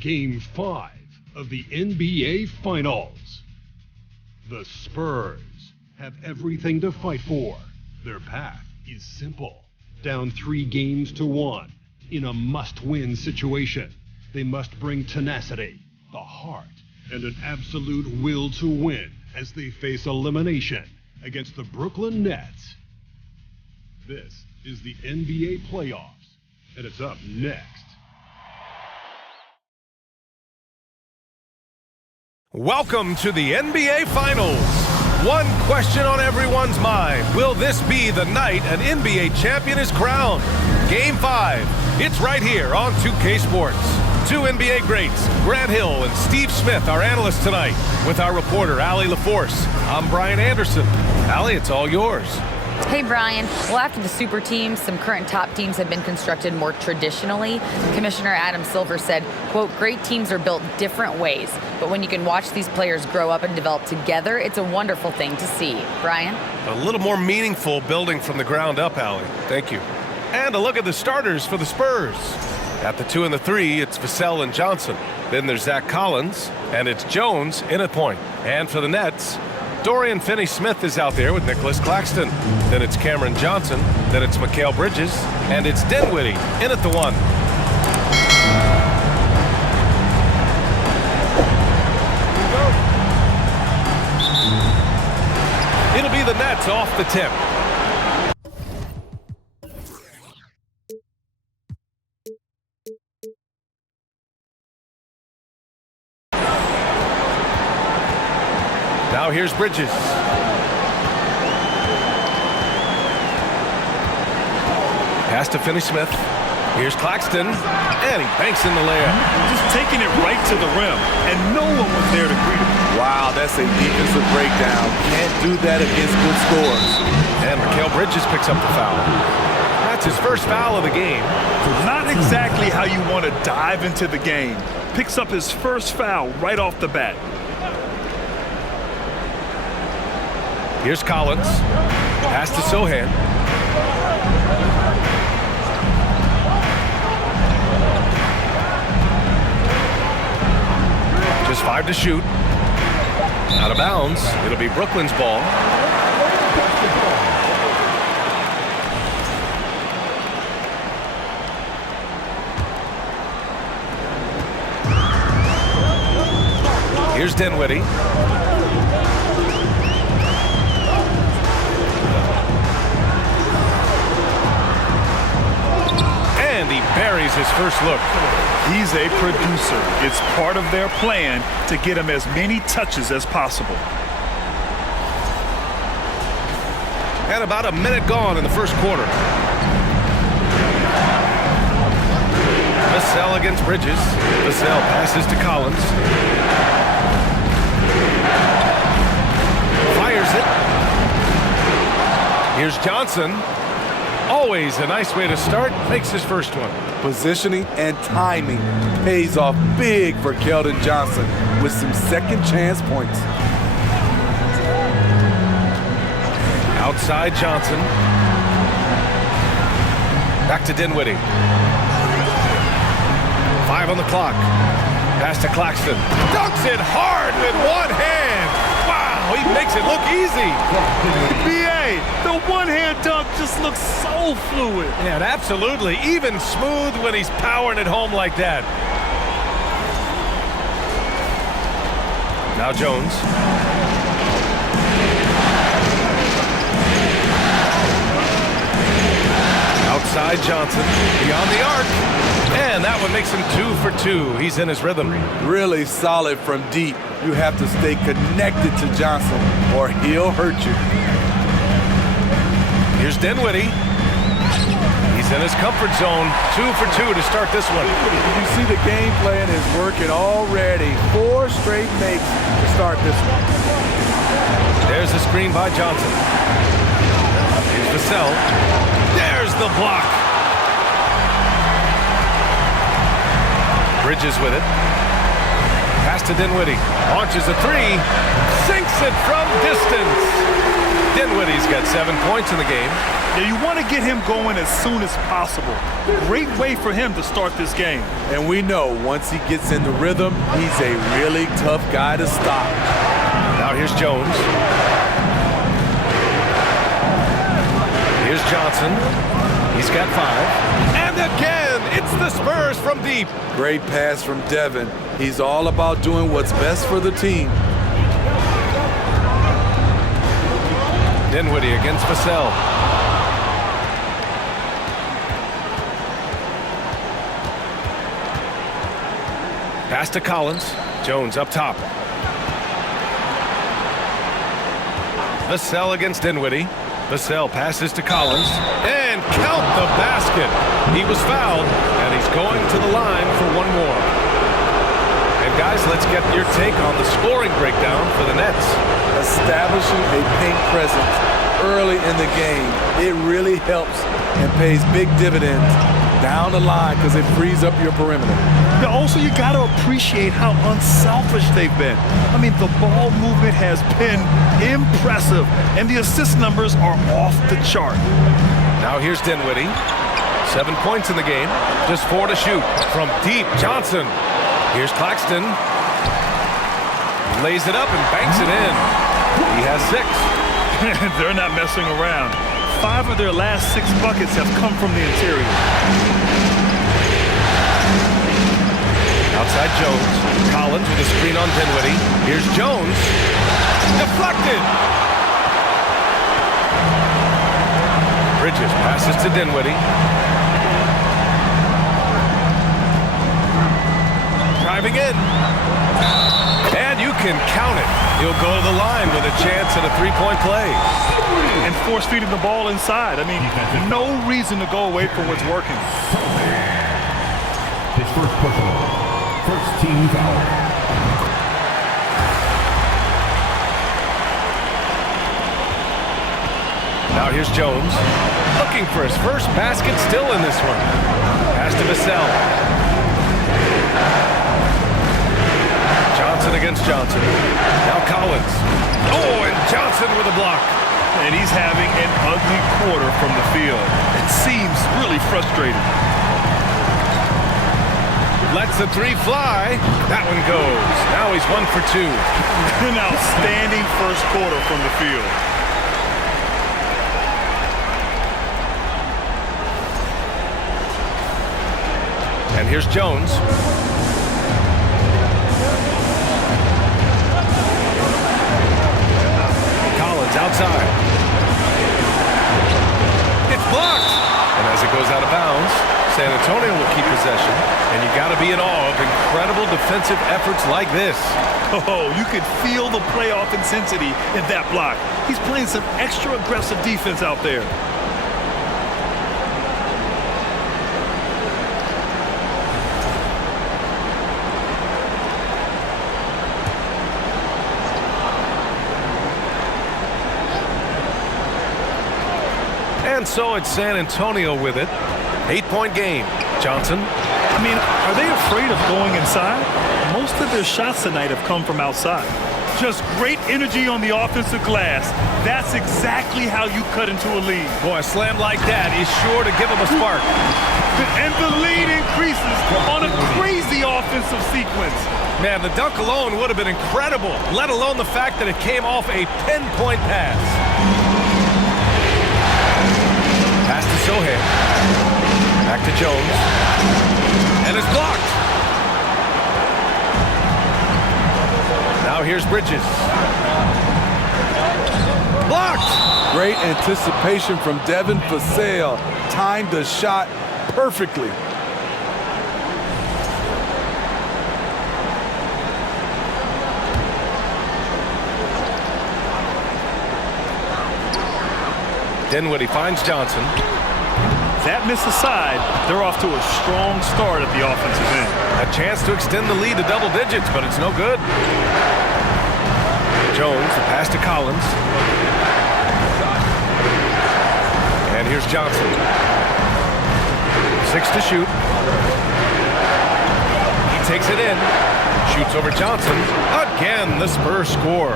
Game 5 of the NBA Finals. The Spurs have everything to fight for. Their path is simple. Down 3-1 in a must-win situation. They must bring tenacity, the heart, and an absolute will to win as they face elimination against the Brooklyn Nets. This is the NBA playoffs, and it's up next. Welcome to the NBA Finals. One question on everyone's mind. Will this be the night an NBA champion is crowned? Game 5. It's right here on 2K Sports. Two NBA greats, Grant Hill and Steve Smith, our analysts tonight, with our reporter, Allie LaForce. I'm Brian Anderson. Allie, it's all yours. Hey, Brian. Well, after the super teams, some current top teams have been constructed more traditionally. Commissioner Adam Silver said, quote, great teams are built different ways, but when you can watch these players grow up and develop together, it's a wonderful thing to see. Brian? A little more meaningful building from the ground up, Allie. Thank you. And a look at the starters for the Spurs. At the 2 and the 3, it's Vassell and Johnson. Then there's Zach Collins, and it's Jones in at point. And for the Nets, Dorian Finney-Smith is out there with Nicholas Claxton. Then it's Cameron Johnson. Then it's Mikal Bridges. And it's Dinwiddie in at the 1. It'll be the Nets off the tip. Now here's Bridges. Pass to Finney-Smith. Here's Claxton, and he banks in the layup. Just taking it right to the rim, and no one was there to greet him. Wow, that's a defensive breakdown. Can't do that against good scores. And Mikal Bridges picks up the foul. That's his first foul of the game. Not exactly how you want to dive into the game. Picks up his first foul right off the bat. Here's Collins. Pass to Sohan. Just 5 to shoot. Out of bounds. It'll be Brooklyn's ball. Here's Dinwiddie. And he buries his first look. He's a producer. It's part of their plan to get him as many touches as possible. And about a minute gone in the first quarter. Vassell against Bridges. Vassell passes to Collins. Fires it. Here's Johnson. Always a nice way to start. Makes his first one. Positioning and timing pays off big for Keldon Johnson with some second chance points. Outside Johnson. Back to Dinwiddie. 5 on the clock. Pass to Claxton. Dunks it hard with one hand. Wow, he makes it look easy. BA, the one-hand dunk just looks so fluid. Yeah, absolutely. Even smooth when he's powering it home like that. Now Jones. Outside Johnson, beyond the arc. And that one makes him 2 for 2. He's in his rhythm. Really solid from deep. You have to stay connected to Johnson or he'll hurt you. Here's Dinwiddie. He's in his comfort zone. 2 for 2 to start this one. You see the game plan is working already. 4 straight makes to start this one. There's the screen by Johnson. Here's Vassell. There's the block. Bridges with it. Pass to Dinwiddie. Launches a 3. Sinks it from distance. Dinwiddie's got 7 points in the game. Yeah, you want to get him going as soon as possible. Great way for him to start this game. And we know once he gets in the rhythm, he's a really tough guy to stop. Now here's Jones. Here's Johnson. He's got 5. And again, it's the Spurs from deep. Great pass from Devin. He's all about doing what's best for the team. Dinwiddie against Vassell. Pass to Collins. Jones up top. Vassell against Dinwiddie. Vassell passes to Collins. And count the basket. He was fouled, and he's going to the line for one more. And guys, let's get your take on the scoring breakdown for the Nets. Establishing a paint presence early in the game, it really helps and pays big dividends down the line because it frees up your perimeter. Now also, you got to appreciate how unselfish they've been. I mean, the ball movement has been impressive, and the assist numbers are off the chart. Now here's Dinwiddie. 7 points in the game, just 4 to shoot. From deep, Johnson. Here's Claxton. Lays it up and banks it in. He has 6. They're not messing around. 5 of their last 6 buckets have come from the interior. Outside Jones. Collins with a screen on Dinwiddie. Here's Jones. Deflected. Bridges passes to Dinwiddie. Driving in. And you can count it. He'll go to the line with a chance at a 3-point play. And force feeding the ball inside. I mean, no reason to go away from what's working. His first personal. First team foul. Now here's Jones. Looking for his first basket still in this one. Pass to Vassell. Johnson against Johnson. Now Collins. Oh, and Johnson with a block. And he's having an ugly quarter from the field. It seems really frustrating. Lets the 3 fly. That one goes. Now he's 1 for 2. An outstanding first quarter from the field. And here's Jones. Collins outside. It's blocked. And as it goes out of bounds, San Antonio will keep possession. And you got to be in awe of incredible defensive efforts like this. Oh, you could feel the playoff intensity in that block. He's playing some extra aggressive defense out there. And so it's San Antonio with it. 8-point game. Johnson. I mean, are they afraid of going inside? Most of their shots tonight have come from outside. Just great energy on the offensive glass. That's exactly how you cut into a lead. Boy, a slam like that is sure to give them a spark. And the lead increases on a crazy offensive sequence. Man, the dunk alone would have been incredible, let alone the fact that it came off a 10-point pass. Pass to Sohail. Back to Jones. And it's blocked. Now here's Bridges. Blocked. Great anticipation from Devin Vassell. Timed the shot perfectly. Dinwiddie finds Johnson. That miss aside, they're off to a strong start at the offensive end. A chance to extend the lead to double digits, but it's no good. Jones, the pass to Collins. And here's Johnson. 6 to shoot. He takes it in. Shoots over Johnson. Again, the Spurs score.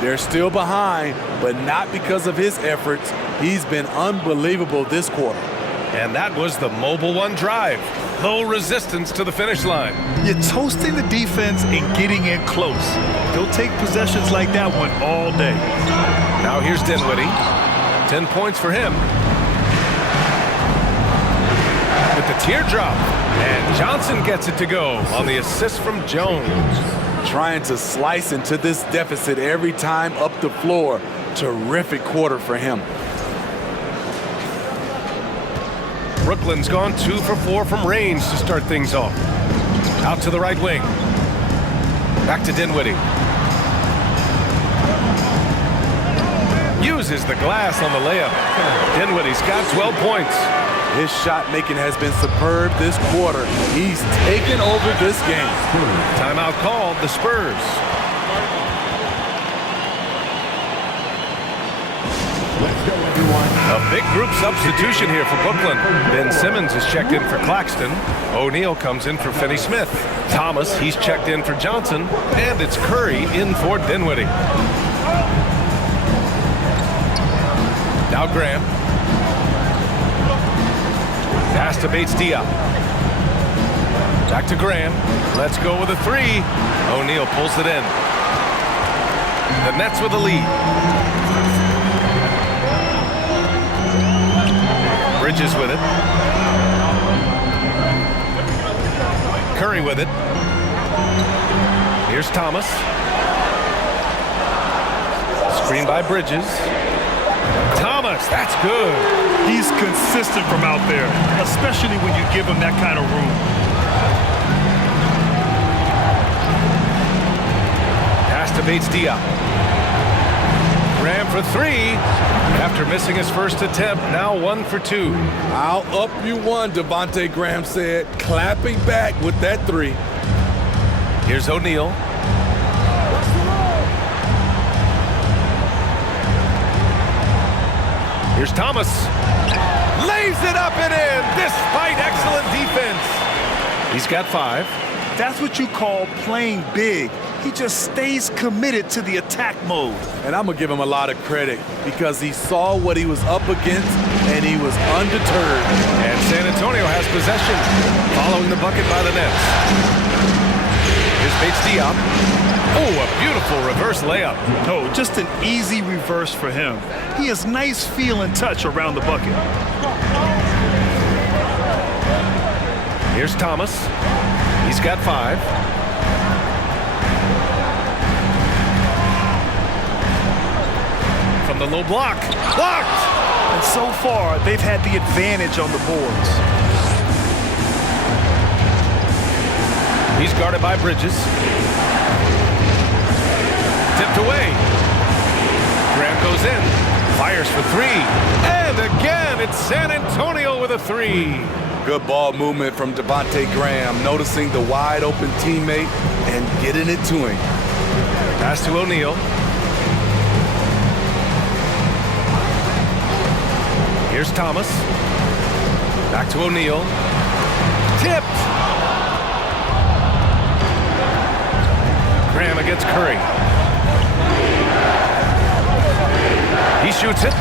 They're still behind, but not because of his efforts. He's been unbelievable this quarter. And that was the Mobile One drive. Low resistance to the finish line. You're toasting the defense and getting in close. They'll take possessions like that one all day. Now here's Dinwiddie. 10 points for him. With the teardrop. And Johnson gets it to go on the assist from Jones. Trying to slice into this deficit every time up the floor. Terrific quarter for him. Brooklyn's gone 2 for 4 from range to start things off. Out to the right wing. Back to Dinwiddie. Uses the glass on the layup. Dinwiddie's got 12 points. His shot making has been superb this quarter. He's taken over this game. Timeout called, the Spurs. Let's go, everyone. A big group substitution here for Brooklyn. Ben Simmons is checked in for Claxton. O'Neal comes in for Finney-Smith. Thomas, he's checked in for Johnson. And it's Curry in for Dinwiddie. Now Graham. Pass to Bates-Diop. Back to Graham. Let's go with a 3. O'Neal pulls it in. The Nets with the lead. Bridges with it. Curry with it. Here's Thomas. Screen by Bridges. Thomas, that's good. He's consistent from out there, especially when you give him that kind of room. Pass to Bates-Diop. Graham for 3. After missing his first attempt, now 1 for 2. I'll up you one, Devontae Graham said, clapping back with that 3. Here's O'Neal. Here's Thomas. Lays it up and in, despite excellent defense. He's got 5. That's what you call playing big. He just stays committed to the attack mode. And I'm going to give him a lot of credit because he saw what he was up against and he was undeterred. And San Antonio has possession, following the bucket by the Nets. Here's Bates-Diop. Oh, a beautiful reverse layup. No, just an easy reverse for him. He has nice feel and touch around the bucket. Here's Thomas. He's got 5. From the low block. Blocked! And so far, they've had the advantage on the boards. He's guarded by Bridges. Tipped away. Graham goes in. Fires for 3. And again, it's San Antonio with a 3. Good ball movement from Devontae Graham, noticing the wide open teammate and getting it to him. Pass to O'Neal. Here's Thomas. Back to O'Neal. Tipped. Graham against Curry. He shoots it.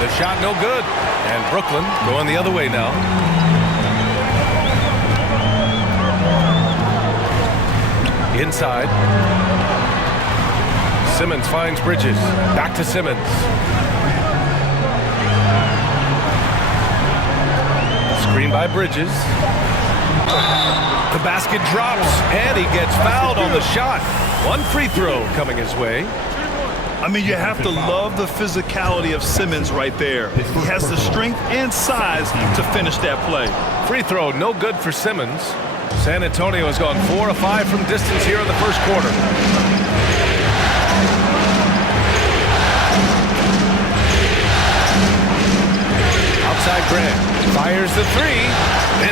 The shot no good. And Brooklyn going the other way now. Inside. Simmons finds Bridges. Back to Simmons. Screen by Bridges. The basket drops, and he gets fouled on the shot. 1 free throw coming his way. I mean, you have to love the physicality of Simmons right there. He has the strength and size to finish that play. Free throw, no good for Simmons. San Antonio has gone 4 of 5 from distance here in the first quarter. Outside Graham, fires the 3,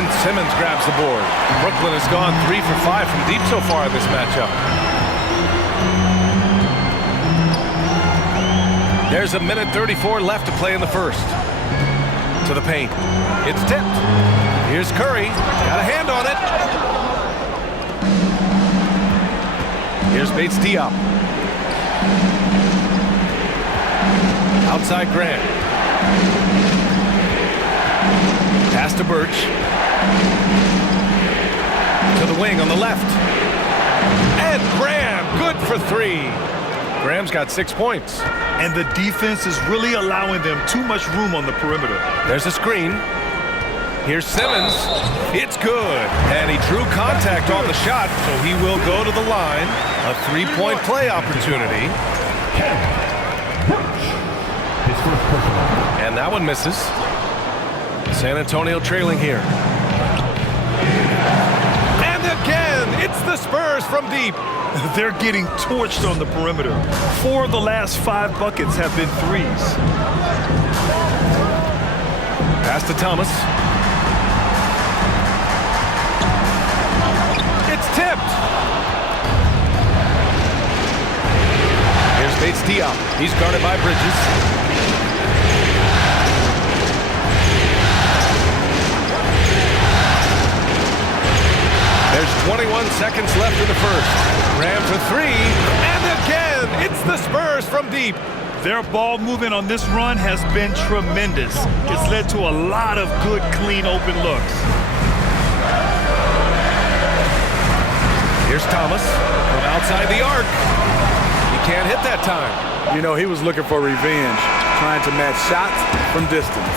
and Simmons grabs the board. Brooklyn has gone 3 for 5 from deep so far in this matchup. There's 1:34 left to play in the first. To the paint. It's tipped. Here's Curry. Got a hand on it. Here's Bates-Diop. Outside Grant. Pass to Birch. To the wing on the left. And Graham, good for 3. Graham's got 6 points. And the defense is really allowing them too much room on the perimeter. There's a screen. Here's Simmons. It's good. And he drew contact on the shot, so he will go to the line. A 3-point play opportunity. And that one misses. San Antonio trailing here. And again, it's the Spurs from deep. They're getting torched on the perimeter. 4 of the last 5 buckets have been threes. Pass to Thomas. It's tipped. Here's Bates Diop. He's guarded by Bridges. There's 21 seconds left in the first. Graham for 3, and again, it's the Spurs from deep. Their ball movement on this run has been tremendous. It's led to a lot of good, clean, open looks. Here's Thomas from outside the arc. He can't hit that time. You know, he was looking for revenge, trying to match shots from distance.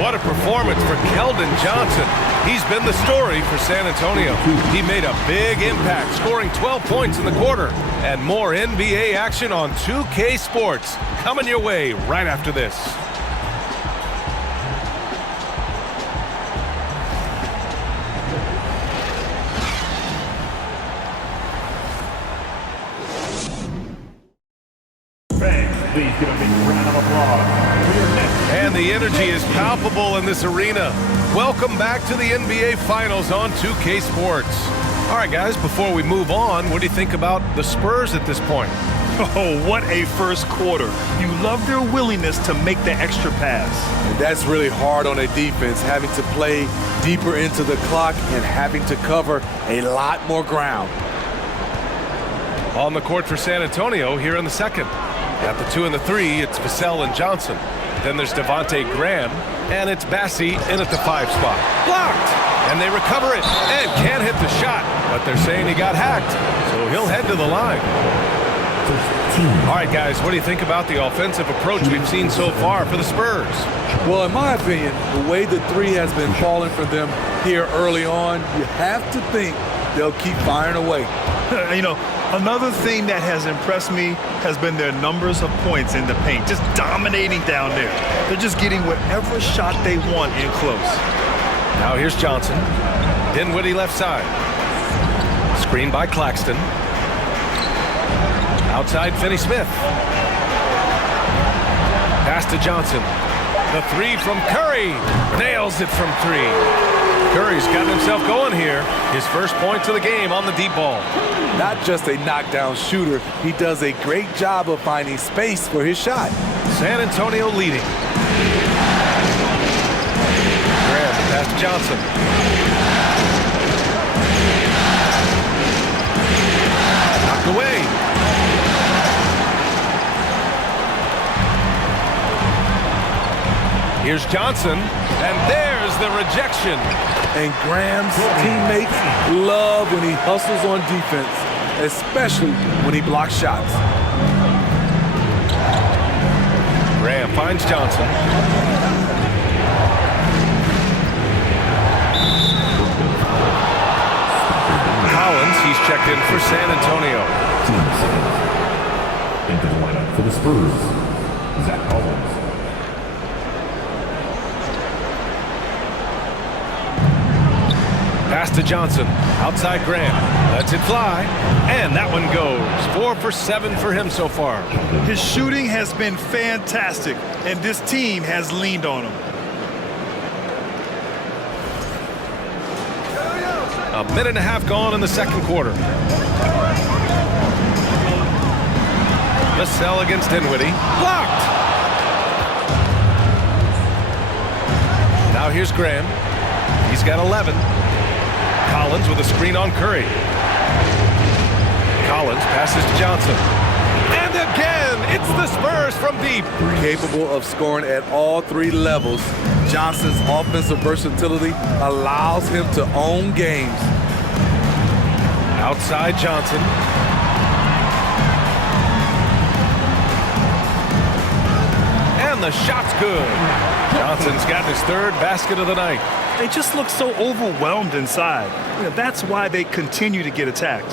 What a performance for Keldon Johnson. He's been the story for San Antonio. He made a big impact, scoring 12 points in the quarter. And more NBA action on 2K Sports coming your way right after this. Please give a big round of applause. And the energy is palpable in this arena. Welcome back to the NBA Finals on 2K Sports. All right, guys, before we move on, what do you think about the Spurs at this point? Oh, what a first quarter. You love their willingness to make the extra pass. And that's really hard on a defense, having to play deeper into the clock and having to cover a lot more ground. On the court for San Antonio here in the second. At the 2 and the 3, it's Vassell and Johnson. Then there's Devontae Graham, and it's Bassey in at the 5 spot. Blocked! And they recover it, and can't hit the shot. But they're saying he got hacked, so he'll head to the line. All right, guys, what do you think about the offensive approach we've seen so far for the Spurs? Well, in my opinion, the way the 3 has been falling for them here early on, you have to think they'll keep firing away. You know, another thing that has impressed me has been their numbers of points in the paint, just dominating down there. They're just getting whatever shot they want in close. Now here's Johnson. Dinwiddie left side. Screen by Claxton. Outside Finney-Smith. Pass to Johnson. The 3 from Curry. Nails it from 3. Curry's got himself going here. His first points of the game on the deep ball. Not just a knockdown shooter, he does a great job of finding space for his shot. San Antonio leading. Graham pass to Johnson. Knocked away. Here's Johnson, and there's the rejection. And Graham's teammates love when he hustles on defense, especially when he blocks shots. Graham finds Johnson. Collins, he's checked in for San Antonio. Into the lineup for the Spurs, Zach Collins. Pass to Johnson, outside Graham, lets it fly, and that one goes. 4 for 7 for him so far. His shooting has been fantastic, and this team has leaned on him. A minute and a half gone in the second quarter. Vassell against Dinwiddie, blocked. Now here's Graham. He's got 11. Collins with a screen on Curry. Collins passes to Johnson. And again, it's the Spurs from deep. Capable of scoring at all three levels, Johnson's offensive versatility allows him to own games. Outside Johnson. And the shot's good. Johnson's got his third basket of the night. They just look so overwhelmed inside. That's why they continue to get attacked.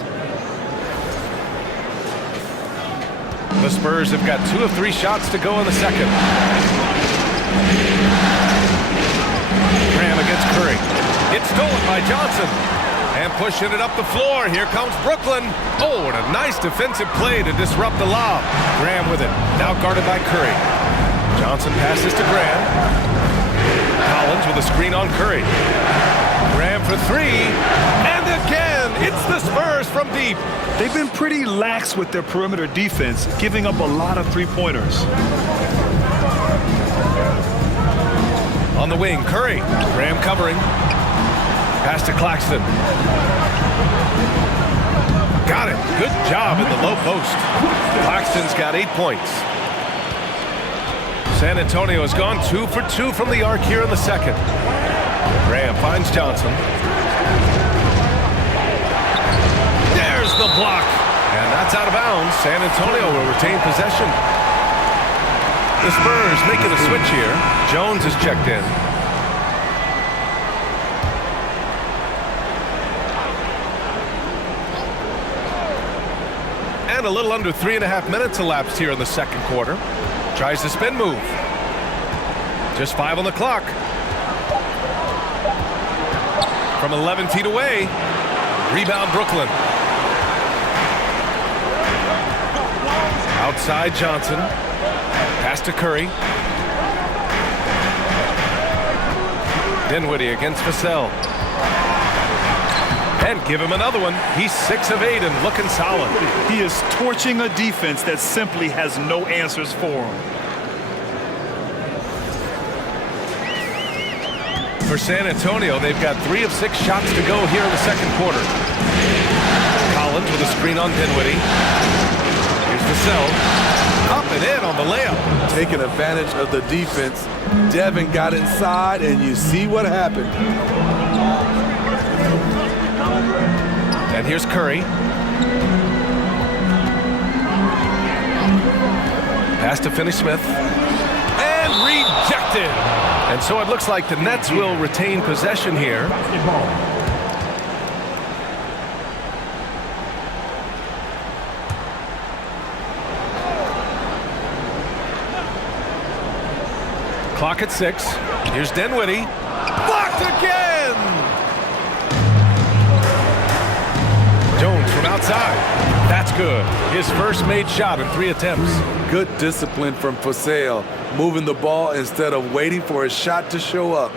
The Spurs have got 2 of 3 shots to go in the second. Graham against Curry. It's stolen by Johnson. And pushing it up the floor. Here comes Brooklyn. Oh, and a nice defensive play to disrupt the lob. Graham with it. Now guarded by Curry. Johnson passes to Graham. Collins with a screen on Curry. Graham for 3. And again, it's the Spurs from deep. They've been pretty lax with their perimeter defense, giving up a lot of three-pointers. On the wing, Curry. Graham covering. Pass to Claxton. Got it. Good job in the low post. Claxton's got 8 points. San Antonio has gone 2 for 2 from the arc here in the second. Graham finds Johnson. There's the block. And that's out of bounds. San Antonio will retain possession. The Spurs making a switch here. Jones is checked in. And a little under 3.5 minutes elapsed here in the second quarter. Tries the spin move. Just 5 on the clock. From 11 feet away. Rebound Brooklyn. Outside Johnson. Pass to Curry. Dinwiddie against Vassell. And give him another one. He's 6 of 8 and looking solid. He is torching a defense that simply has no answers for him. For San Antonio, they've got 3 of 6 shots to go here in the second quarter. Collins with a screen on Dinwiddie. Here's Vassell. Up and in on the layup. Taking advantage of the defense. Devin got inside, and you see what happened. And here's Curry. Pass to Finney-Smith. And rejected. And so it looks like the Nets will retain possession here. Clock at 6. Here's Dinwiddie. Blocked again! Jones from outside. That's good. His first made shot in 3 attempts. Good discipline from Vassell, moving the ball instead of waiting for a shot to show up.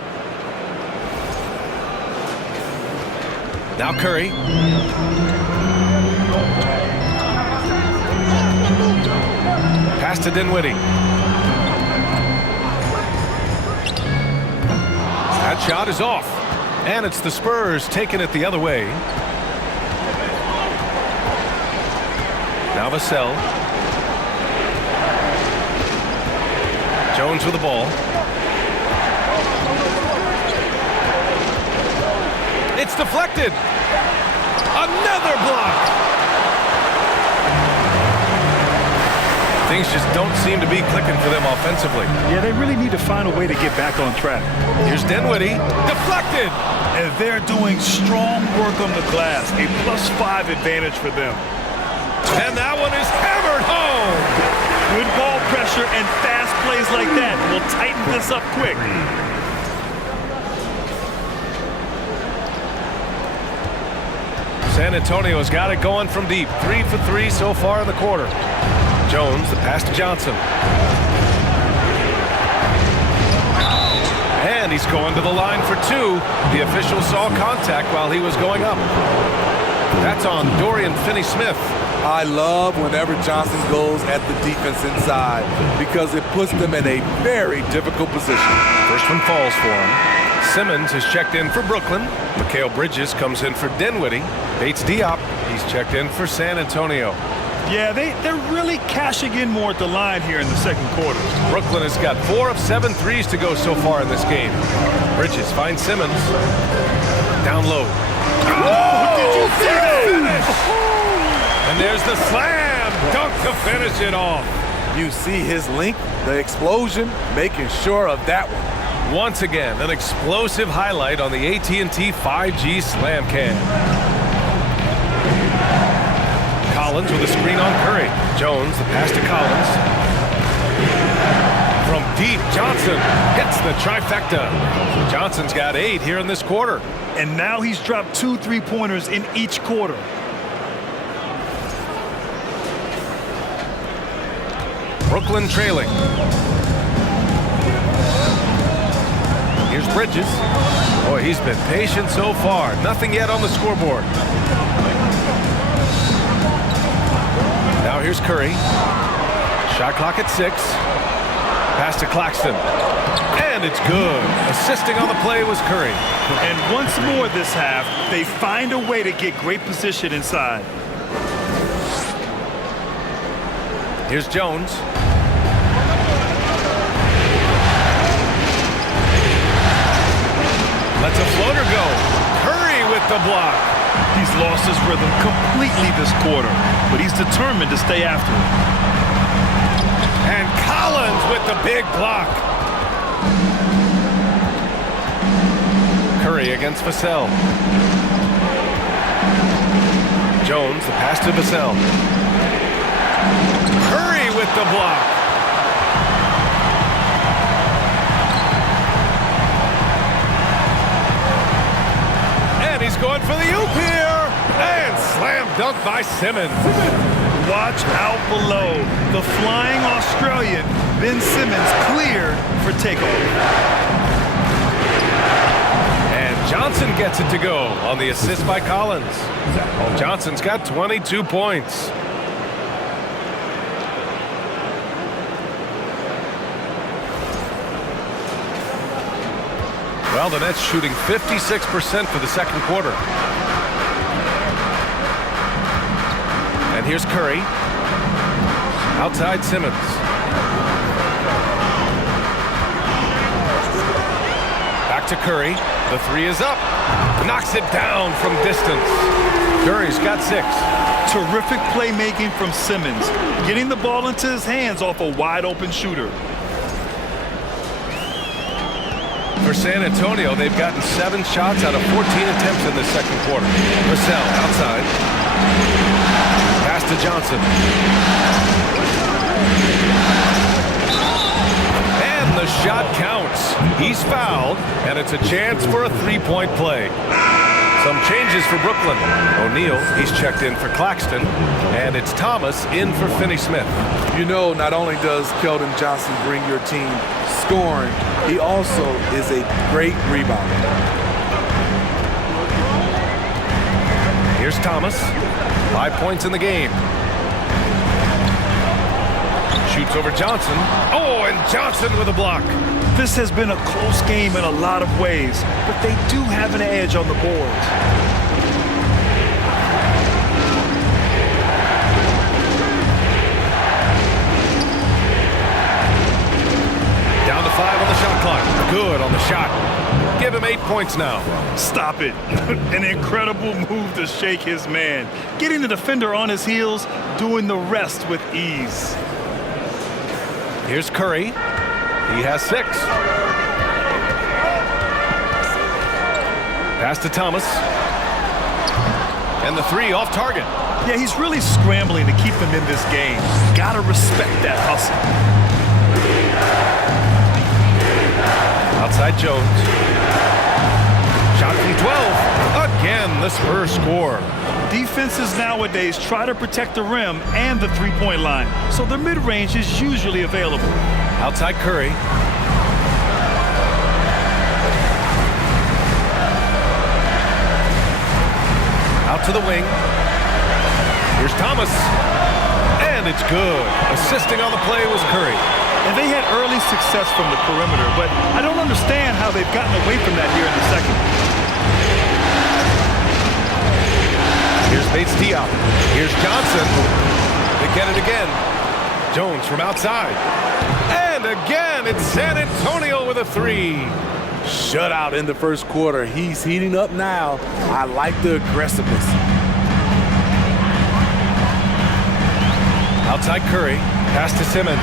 Now Curry. Pass to Dinwiddie. That shot is off. And it's the Spurs taking it the other way. Now Vassell. Jones with the ball. It's deflected. Another block. Things just don't seem to be clicking for them offensively. Yeah, they really need to find a way to get back on track. Here's Dinwiddie. Deflected. And they're doing strong work on the glass. A +5 advantage for them. And that one is hammered home. Good ball pressure and fast plays like that will tighten this up quick. San Antonio's got it going from deep. 3 for 3 so far in the quarter. Jones, the pass to Johnson. And he's going to the line for 2. The official saw contact while he was going up. That's on Dorian Finney-Smith. I love whenever Johnson goes at the defense inside because it puts them in a very difficult position. First one falls for him. Simmons is checked in for Brooklyn. Mikal Bridges comes in for Dinwiddie. Bates Diop, he's checked in for San Antonio. Yeah, they're really cashing in more at the line here in the second quarter. Brooklyn has got 4 of 7 threes to go so far in this game. Bridges finds Simmons. Down low. Oh, did you see that? And there's the slam dunk to finish it off. You see his length, the explosion, making sure of that one. Once again, an explosive highlight on the AT&T 5G Slam Cam. Collins with a screen on Curry. Jones, the pass to Collins. From deep, Johnson hits the trifecta. Johnson's got 8 here in this quarter. And now he's dropped 2 3-pointers in each quarter. Brooklyn trailing. Here's Bridges. Boy, he's been patient so far. Nothing yet on the scoreboard. Now here's Curry. Shot clock at 6. Pass to Claxton. And it's good. Assisting on the play was Curry. And once more this half, they find a way to get great position inside. Here's Jones. Lets a floater go. Curry with the block. He's lost his rhythm completely this quarter, but he's determined to stay after it. And Collins with the big block. Curry against Vassell. Jones, the pass to Vassell. Curry with the block. And he's going for the oop here. And slam dunk by Simmons. Watch out below. The flying Australian, Ben Simmons, cleared for takeoff. And Johnson gets it to go on the assist by Collins. Johnson's got 22 points. Well, the Nets shooting 56% for the second quarter. And here's Curry. Outside Simmons. Back to Curry. The 3 is up. Knocks it down from distance. Curry's got 6. Terrific playmaking from Simmons, getting the ball into his hands off a wide-open shooter. For San Antonio, they've gotten 7 shots out of 14 attempts in this second quarter. Vassell outside. Pass to Johnson. And the shot counts. He's fouled, and it's a chance for a 3-point play. Some changes for Brooklyn. O'Neal, he's checked in for Claxton, and it's Thomas in for Finney-Smith. You know, not only does Keldon Johnson bring your team scoring, he also is a great rebounder. Here's Thomas. 5 points in the game. Shoots over Johnson. Oh, and Johnson with a block. This has been a close game in a lot of ways, but they do have an edge on the boards. Down to 5 on the shot clock. Good on the shot. Give him 8 points now. Stop it. An incredible move to shake his man. Getting the defender on his heels, doing the rest with ease. Here's Curry. He has 6. Pass to Thomas. And the 3 off target. Yeah, he's really scrambling to keep them in this game. Gotta respect that hustle. Outside Jones. Shot from 12. Again, the Spurs score. Defenses nowadays try to protect the rim and the three-point line, so their mid-range is usually available. Outside Curry. Out to the wing. Here's Thomas. And it's good. Assisting on the play was Curry. And they had early success from the perimeter, but I don't understand how they've gotten away from that here in the second. Here's Bates Diop. Here's Johnson. get it again. Jones from outside. And again, it's San Antonio with a three. Shutout in the first quarter. He's heating up now. I like the aggressiveness. Outside Curry, pass to Simmons.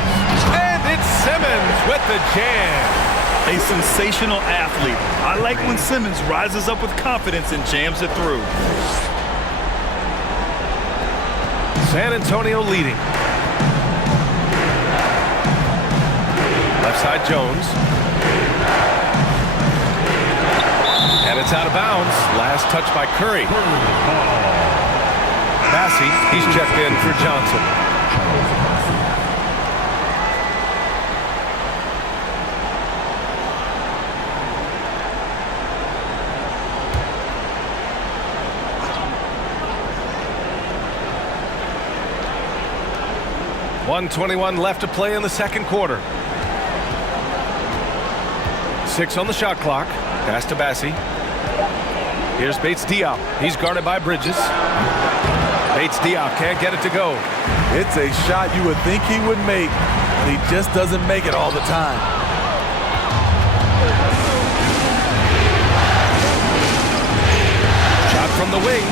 And it's Simmons with the jam. A sensational athlete. I like when Simmons rises up with confidence and jams it through. San Antonio leading. Left side Jones. And it's out of bounds. Last touch by Curry. Bassey, he's checked in for Johnson. .121 left to play in the second quarter. 6 on the shot clock. Pass to Bassey. Here's Bates Diop. He's guarded by Bridges. Bates Diop can't get it to go. It's a shot you would think he would make, but he just doesn't make it all the time. Shot from the wing.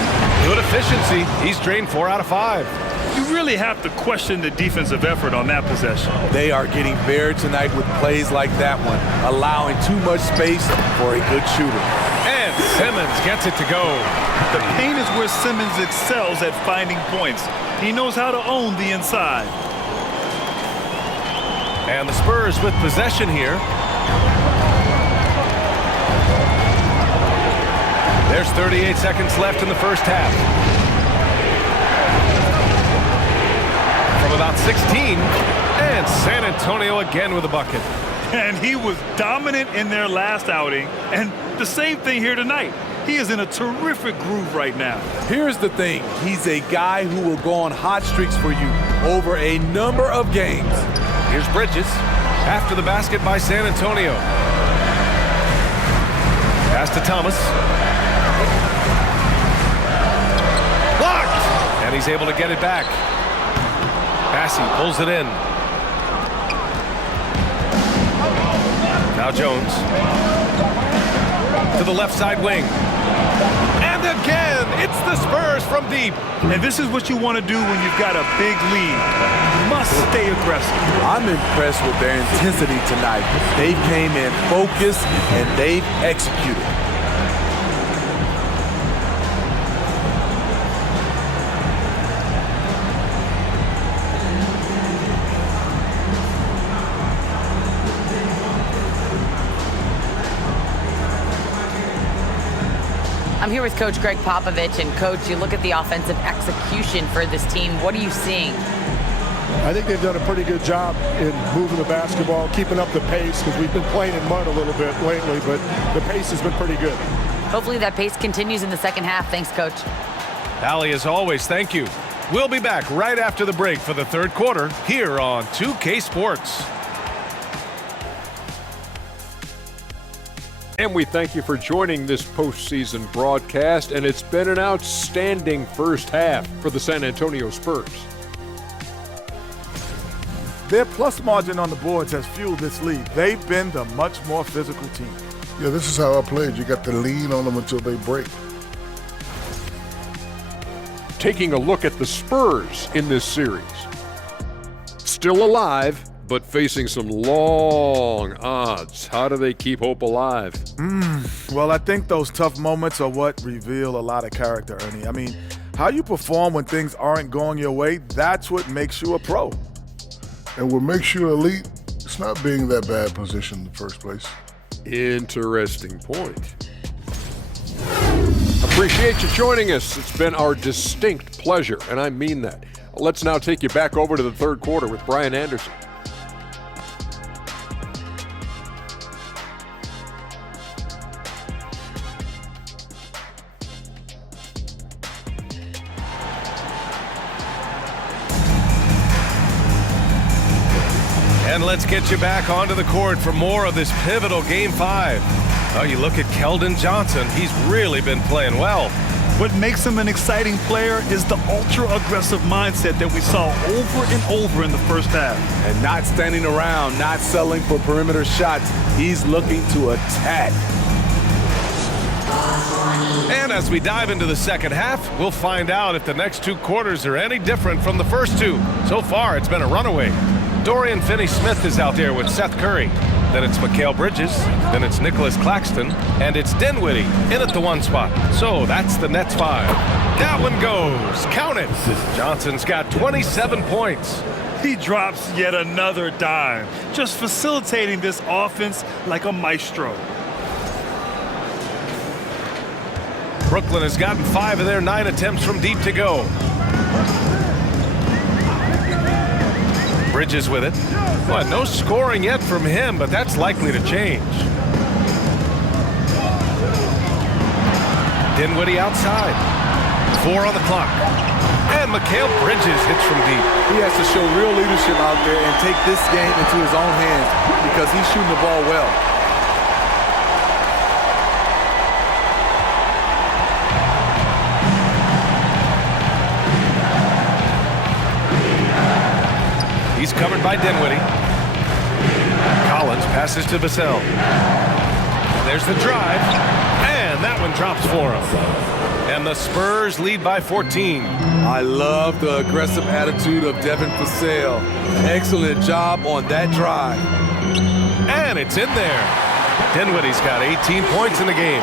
Good efficiency. He's drained 4 out of 5. You really have to question the defensive effort on that possession. They are getting bare tonight with plays like that one, allowing too much space for a good shooter. And Simmons gets it to go. The paint is where Simmons excels at finding points. He knows how to own the inside. And the Spurs with possession here. There's 38 seconds left in the first half. From about 16, and San Antonio again with a bucket. And he was dominant in their last outing, and the same thing here tonight. He is in a terrific groove right now. Here's the thing. He's a guy who will go on hot streaks for you over a number of games. Here's Bridges after the basket by San Antonio. Pass to Thomas. Blocked! And he's able to get it back. Bassey pulls it in. Now Jones. To the left side wing. And again, it's the Spurs from deep. And this is what you want to do when you've got a big lead. You must stay aggressive. I'm impressed with their intensity tonight. They came in focused and they've executed. I'm here with Coach Greg Popovich, and Coach, you look at the offensive execution for this team. What are you seeing? I think they've done a pretty good job in moving the basketball, keeping up the pace, because we've been playing in mud a little bit lately, but the pace has been pretty good. Hopefully that pace continues in the second half. Thanks, Coach. Allie, as always, thank you. We'll be back right after the break for the third quarter here on 2K Sports. And we thank you for joining this postseason broadcast, and it's been an outstanding first half for the San Antonio Spurs. Their plus margin on the boards has fueled this lead. They've been the much more physical team. Yeah, this is how I played. You got to lean on them until they break. Taking a look at the Spurs in this series. Still alive, but facing some long odds. How do they keep hope alive? Well, I think those tough moments are what reveal a lot of character, Ernie. I mean, how you perform when things aren't going your way, that's what makes you a pro. And what makes you elite, it's not being that bad position in the first place. Interesting point. Appreciate you joining us. It's been our distinct pleasure, and I mean that. Let's now take you back over to the third quarter with Brian Anderson. And let's get you back onto the court for more of this pivotal Game 5. Oh, you look at Keldon Johnson. He's really been playing well. What makes him an exciting player is the ultra-aggressive mindset that we saw over and over in the first half. And not standing around, not settling for perimeter shots. He's looking to attack. And as we dive into the second half, we'll find out if the next 2 quarters are any different from the first 2. So far, it's been a runaway. Dorian Finney-Smith is out there with Seth Curry. Then it's Mikal Bridges. Then it's Nicholas Claxton. And it's Dinwiddie in at the 1 spot. So that's the Nets 5. That one goes. Count it. Johnson's got 27 points. He drops yet another dime, just facilitating this offense like a maestro. Brooklyn has gotten 5 of their 9 attempts from deep to go. Bridges with it. Well, no scoring yet from him, but that's likely to change. Dinwiddie outside. 4 on the clock. And Mikal Bridges hits from deep. He has to show real leadership out there and take this game into his own hands because he's shooting the ball well. He's covered by Dinwiddie. Collins passes to Vassell. There's the drive, and that one drops for him. And the Spurs lead by 14. I love the aggressive attitude of Devin Vassell. Excellent job on that drive. And it's in there. Dinwiddie's got 18 points in the game.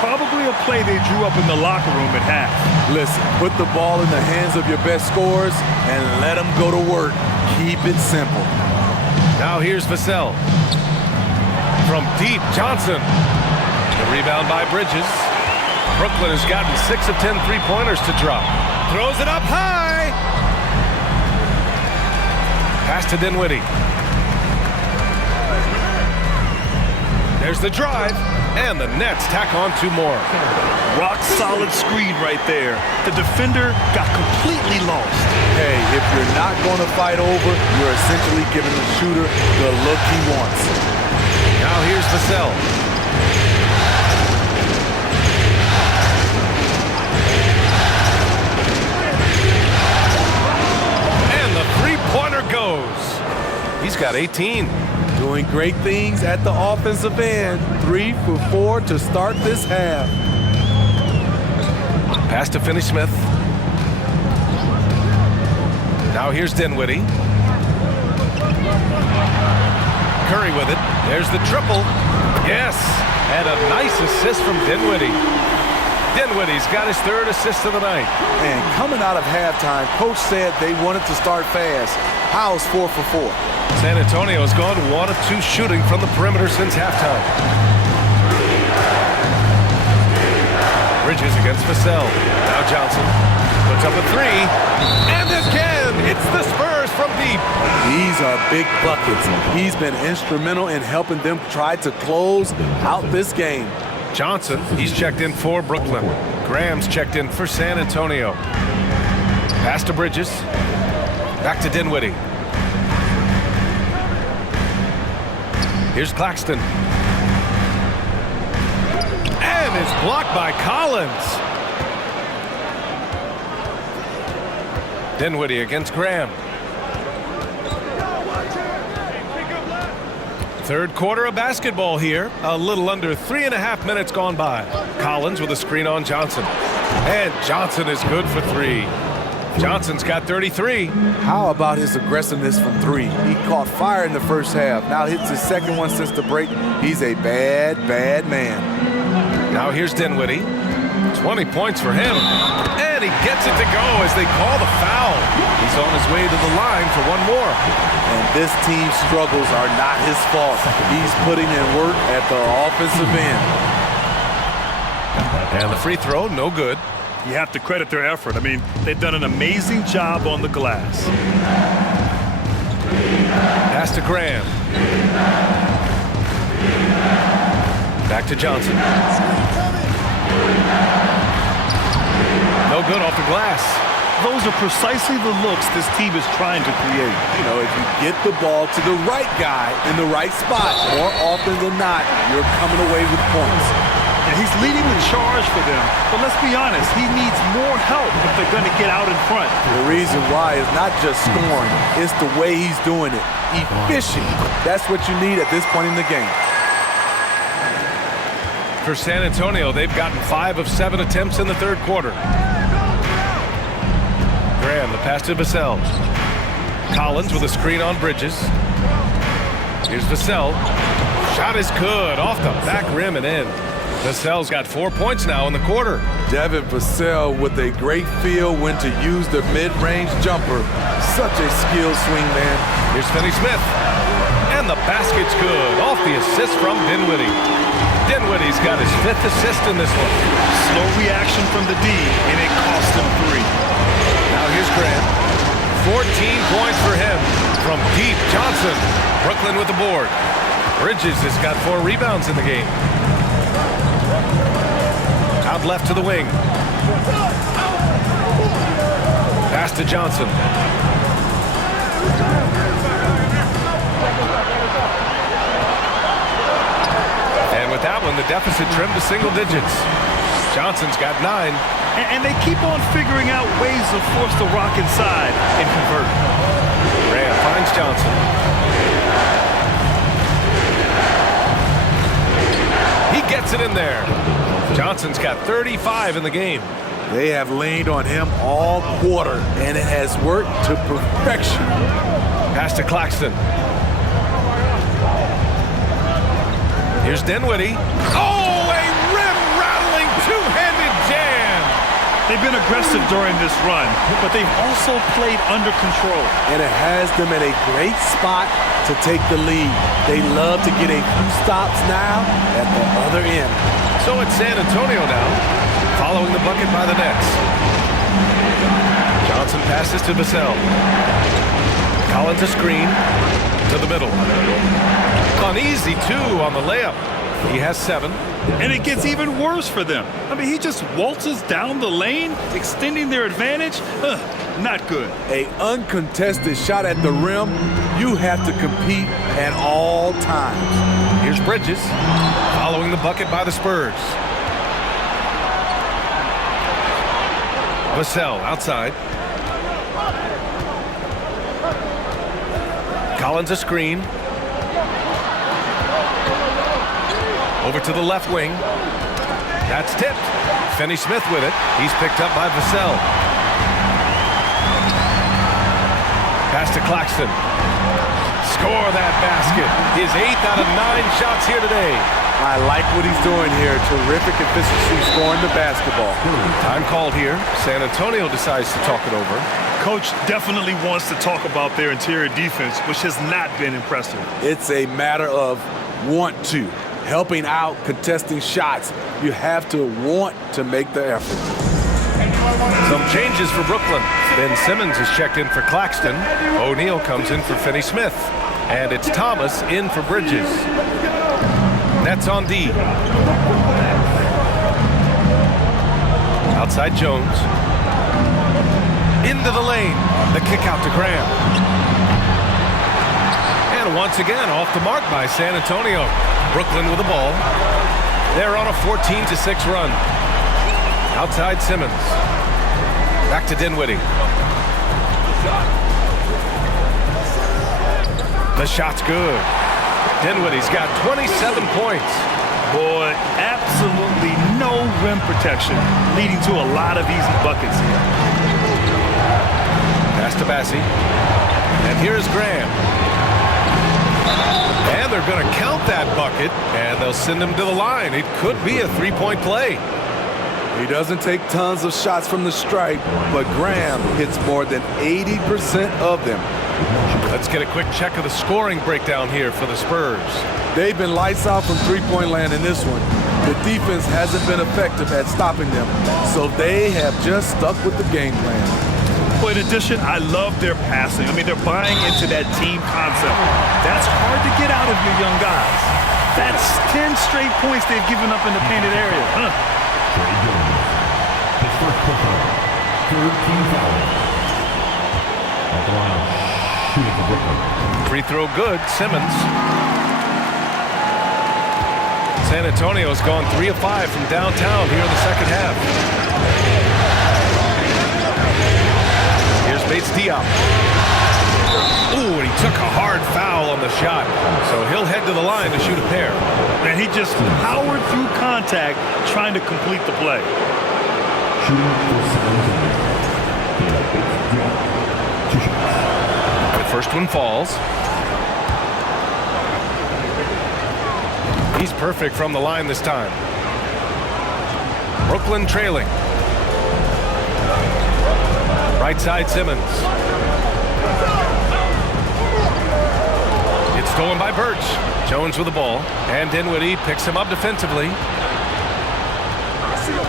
Probably a play they drew up in the locker room at half. Listen, put the ball in the hands of your best scorers and let them go to work. Keep it simple. Now here's Vassell. From deep, Johnson. The rebound by Bridges. Brooklyn has gotten 6 of 10 3-pointers to drop. Throws it up high. Pass to Dinwiddie. There's the drive. And the Nets tack on 2 more. Rock solid screen right there. The defender got completely lost. Hey, if you're not going to fight over, you're essentially giving the shooter the look he wants. Now here's Vassell. And the 3-pointer goes. He's got 18. Doing great things at the offensive end. 3 for 4 to start this half. Pass to Finney-Smith. Now here's Dinwiddie. Curry with it. There's the triple. Yes, and a nice assist from Dinwiddie. Dinwiddie's got his 3rd assist of the night. And coming out of halftime, coach said they wanted to start fast. How's 4 for 4? San Antonio's gone 1 of 2 shooting from the perimeter since halftime. Bridges against Vassell. Now Johnson puts up a 3. And again, it's the Spurs from deep. These are big buckets. He's been instrumental in helping them try to close out this game. Johnson, he's checked in for Brooklyn. Graham's checked in for San Antonio. Pass to Bridges. Back to Dinwiddie. Here's Claxton. And it's blocked by Collins. Dinwiddie against Graham. 3rd quarter of basketball here. A little under 3.5 minutes gone by. Collins with a screen on Johnson. And Johnson is good for 3. Johnson's got 33. How about his aggressiveness from 3? He caught fire in the first half. Now hits his 2nd one since the break. He's a bad, bad man. Now here's Dinwiddie. 20 points for him. And he gets it to go as they call the foul. He's on his way to the line for 1 more. And this team's struggles are not his fault. He's putting in work at the offensive end. And the free throw, no good. You have to credit their effort. I mean, they've done an amazing job on the glass. Pass to Graham. Back to Johnson. No good off the glass. Those are precisely the looks this team is trying to create. You know, if you get the ball to the right guy in the right spot, more often than not, you're coming away with points. he's leading the charge for them. But let's be honest, he needs more help if they're going to get out in front. The reason why is not just scoring, it's the way he's doing it. Efficient. That's what you need at this point in the game. For San Antonio, they've gotten 5 of 7 attempts in the third quarter. Graham, the pass to Vassell. Collins with a screen on Bridges. Here's Vassell. Shot is good, off the back rim and in. Vassell's got 4 points now in the quarter. Devin Vassell with a great feel when to use the mid-range jumper. Such a skilled swing man. Here's Finney Smith. And the basket's good, off the assist from Dinwiddie. Dinwiddie's got his 5th assist in this one. Slow reaction from the D, and it cost him 3. Now here's Grant. 14 points for him from deep. Johnson. Brooklyn with the board. Bridges has got 4 rebounds in the game. Out left to the wing. Pass to Johnson. And with that one, the deficit trimmed to single digits. Johnson's got 9. And they keep on figuring out ways to force the rock inside and convert. Graham finds Johnson. He gets it in there. Johnson's got 35 in the game. They have leaned on him all quarter, and it has worked to perfection. Pass to Claxton. Here's Dinwiddie. Oh, a rim-rattling two-handed jam. They've been aggressive during this run, but they've also played under control. And it has them in a great spot to take the lead. They love to get a few stops now at the other end. So it's San Antonio now, following the bucket by the Nets. Johnson passes to Vassell. Collins a screen to the middle. An easy 2 on the layup. He has 7. And it gets even worse for them. I mean, he just waltzes down the lane, extending their advantage. Not good. A uncontested shot at the rim, you have to compete at all times. Here's Bridges, following the bucket by the Spurs. Vassell outside. Collins a screen. Over to the left wing. That's tipped. Finney Smith with it. He's picked up by Vassell. Pass to Claxton. Score that basket. His 8th out of 9 shots here today. I like what he's doing here. Terrific efficiency scoring the basketball. Time called here. San Antonio decides to talk it over. Coach definitely wants to talk about their interior defense, which has not been impressive. It's a matter of want to. Helping out, contesting shots. You have to want to make the effort. Some changes for Brooklyn. Ben Simmons is checked in for Claxton. O'Neal comes in for Finney Smith. And it's Thomas in for Bridges. Nets on D. Outside Jones. Into the lane. The kick out to Graham. And once again, off the mark by San Antonio. Brooklyn with the ball. They're on a 14-6 run. Outside Simmons. Back to Dinwiddie. The shot's good. Dinwiddie's got 27 points. Boy, absolutely no rim protection, leading to a lot of easy buckets here. Pass to Bassie. And here's Graham. And they're going to count that bucket, and they'll send him to the line. It could be a 3-point play. He doesn't take tons of shots from the stripe, but Graham hits more than 80% of them. Let's get a quick check of the scoring breakdown here for the Spurs. They've been lights out from three-point land in this one. The defense hasn't been effective at stopping them, so they have just stuck with the game plan. But in addition, I love their passing. I mean, they're buying into that team concept. That's hard to get out of your young guys. That's 10 straight points they've given up in the painted area. His first personal, 13 fouls. At the line, shooting for Brooklyn. Free throw good, Simmons. San Antonio's gone 3 of 5 from downtown here in the second half. Here's Bates Diop. Ooh, and he took a hard foul on the shot. So he'll head to the line to shoot a pair. And he just powered through contact trying to complete the play. The first one falls. He's perfect from the line this time. Brooklyn trailing. Right side Simmons. It's stolen by Birch. Jones with the ball. And Dinwiddie picks him up defensively.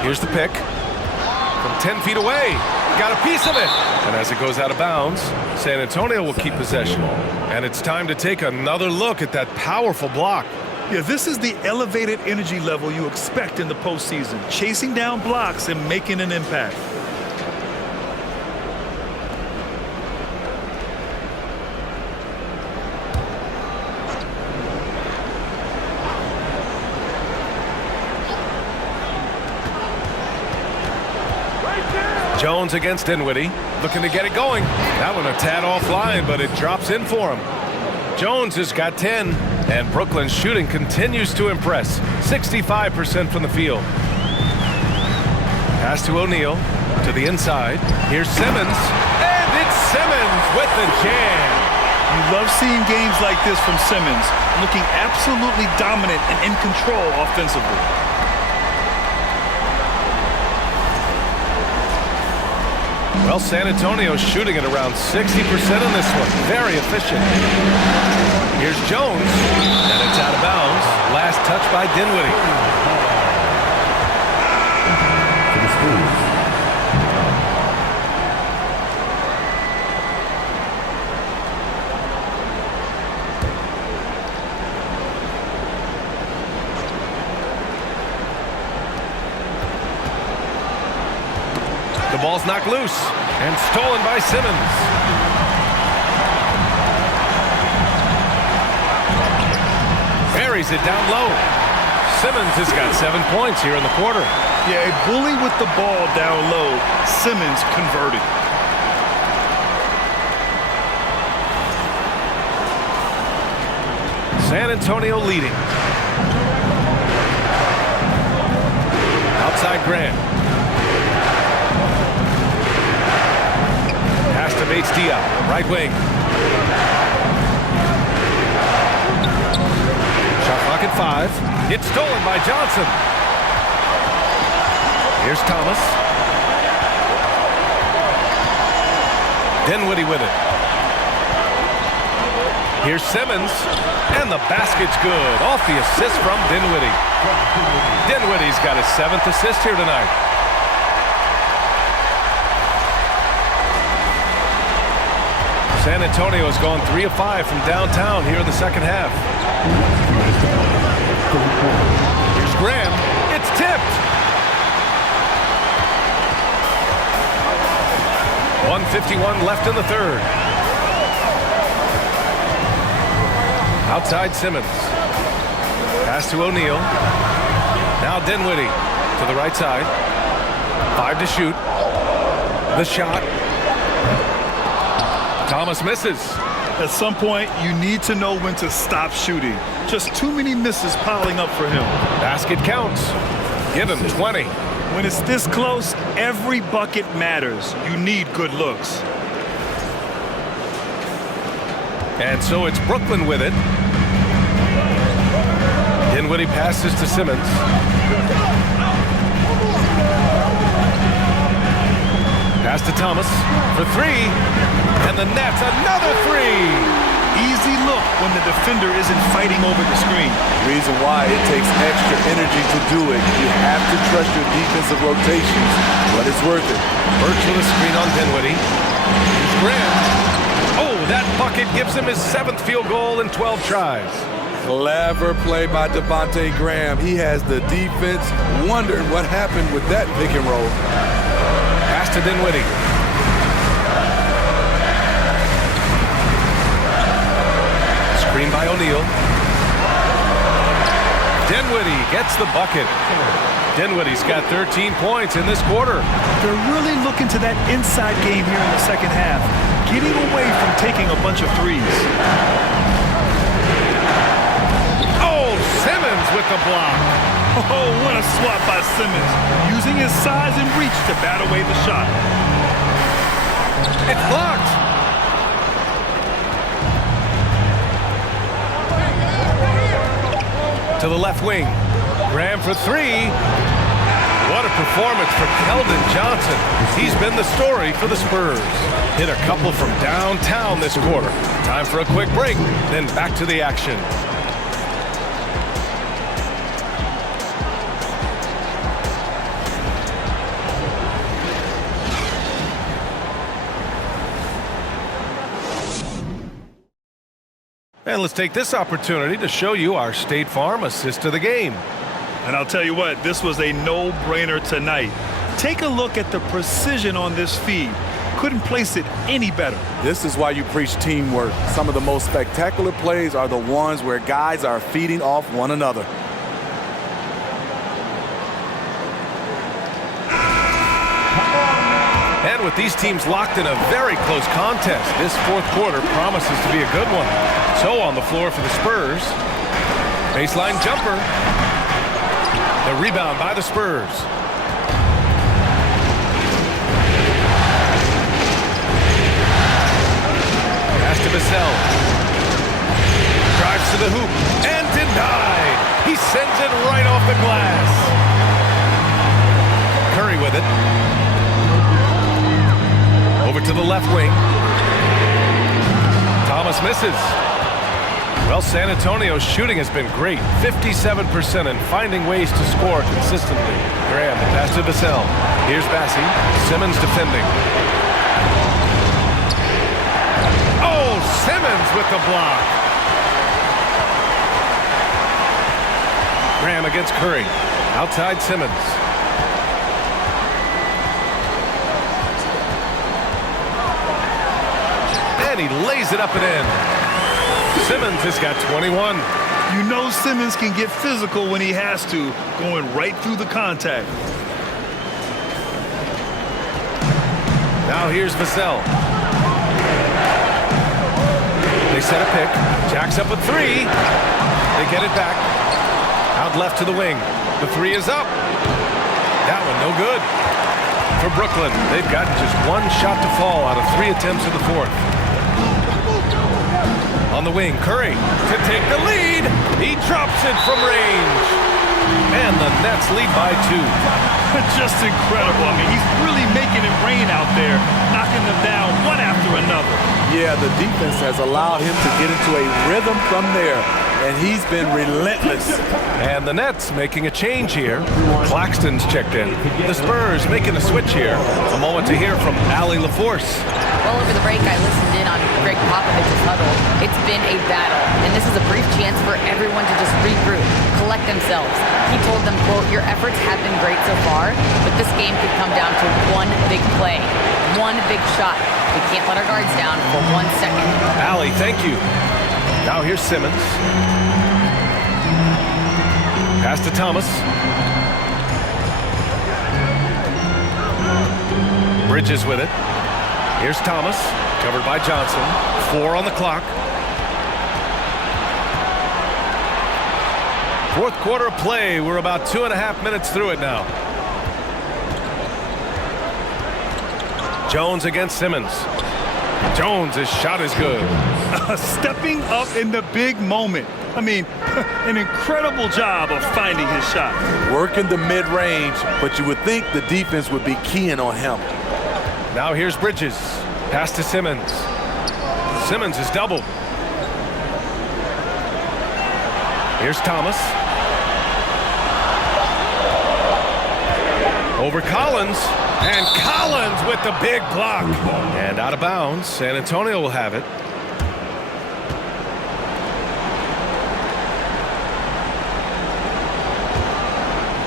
Here's the pick. From 10 feet away. Got a piece of it. And as it goes out of bounds, San Antonio will keep possession. And it's time to take another look at that powerful block. Yeah, this is the elevated energy level you expect in the postseason. Chasing down blocks and making an impact. Jones against Dinwiddie, looking to get it going. That one a tad offline, but it drops in for him. Jones has got 10, and Brooklyn's shooting continues to impress. 65% from the field. Pass to O'Neal, to the inside. Here's Simmons, and it's Simmons with the jam. You love seeing games like this from Simmons, looking absolutely dominant and in control offensively. Well, San Antonio's shooting at around 60% in this one. Very efficient. Here's Jones, and it's out of bounds. Last touch by Dinwiddie. For the Spurs. The ball's knocked loose and stolen by Simmons. Buries it down low. Simmons has got 7 points here in the quarter. Yeah, a bully with the ball down low. Simmons converted. San Antonio leading. Outside Grant. Pass to Bates Diop, right wing. Shot clock at 5. It's stolen by Johnson. Here's Thomas. Dinwiddie with it. Here's Simmons, and the basket's good. Off the assist from Dinwiddie. Dinwiddie's got his 7th assist here tonight. San Antonio has gone 3 of 5 from downtown here in the second half. Here's Graham. It's tipped. 1:51 left in the third. Outside Simmons. Pass to O'Neal. Now Dinwiddie to the right side. 5 to shoot. The shot. Thomas misses. At some point, you need to know when to stop shooting. Just too many misses piling up for him. Basket counts. Give him 20. When it's this close, every bucket matters. You need good looks. And so it's Brooklyn with it. Dinwiddie passes to Simmons. Pass to Thomas for 3. And the net's another 3. Easy look when the defender isn't fighting over the screen. Reason why it takes extra energy to do it. You have to trust your defensive rotations, but it's worth it. Birch with a screen on Dinwiddie. Here's Graham. Oh, that bucket gives him his 7th field goal in 12 tries. Clever play by Devontae Graham. He has the defense wondering what happened with that pick and roll. Pass to Dinwiddie. Screen by O'Neal. Dinwiddie gets the bucket. Dinwiddie's got 13 points in this quarter. They're really looking to that inside game here in the second half, getting away from taking a bunch of threes. Oh, Simmons with the block. Oh, what a swat by Simmons, using his size and reach to bat away the shot. It's blocked. To the left wing. Graham for three. What a performance for Keldon Johnson. He's been the story for the Spurs. Hit a couple from downtown this quarter. Time for a quick break, then back to the action. And let's take this opportunity to show you our State Farm assist of the game. And I'll tell you what, this was a no-brainer tonight. Take a look at the precision on this feed. Couldn't place it any better. This is why you preach teamwork. Some of the most spectacular plays are the ones where guys are feeding off one another. And with these teams locked in a very close contest, this fourth quarter promises to be a good one. So on the floor for the Spurs. Baseline jumper. The rebound by the Spurs. Pass to Vassell. Drives to the hoop and denied. He sends it right off the glass. Curry with it. Over to the left wing. Thomas misses. Well, San Antonio's shooting has been great. 57% and finding ways to score consistently. Graham, the pass to Vassell. Here's Bassi. Simmons defending. Oh, Simmons with the block. Graham against Curry. Outside Simmons. And he lays it up and in. Simmons has got 21. You know Simmons can get physical when he has to, going right through the contact. Now here's Vassell. They set a pick. Jacks up a three. They get it back. Out left to the wing. The three is up. That one no good. For Brooklyn, they've got just one shot to fall out of 3 attempts in the fourth. On the wing, Curry to take the lead. He drops it from range. And the Nets lead by 2. Just incredible. I mean, he's really making it rain out there, knocking them down one after another. Yeah, the defense has allowed him to get into a rhythm from there, and he's been relentless. And the Nets making a change here. Claxton's checked in. The Spurs making a switch here. A moment to hear from Allie LaForce. Well, over the break, I listened in on Greg Popovich's huddle. It's been a battle, and this is a brief chance for everyone to just regroup, collect themselves. He told them, quote, "Your efforts have been great so far, but this game could come down to one big play, one big shot. We can't let our guards down for 1 second." Allie, thank you. Now here's Simmons. Pass to Thomas. Bridges with it. Here's Thomas, covered by Johnson. 4 on the clock. Fourth quarter of play. We're about 2.5 minutes through it now. Jones against Simmons. Jones' shot is good. Stepping up in the big moment. I mean, an incredible job of finding his shot. Working the mid-range, but you would think the defense would be keying on him. Now here's Bridges. Pass to Simmons. Simmons is doubled. Here's Thomas. Over Collins. And Collins with the big block. And out of bounds. San Antonio will have it.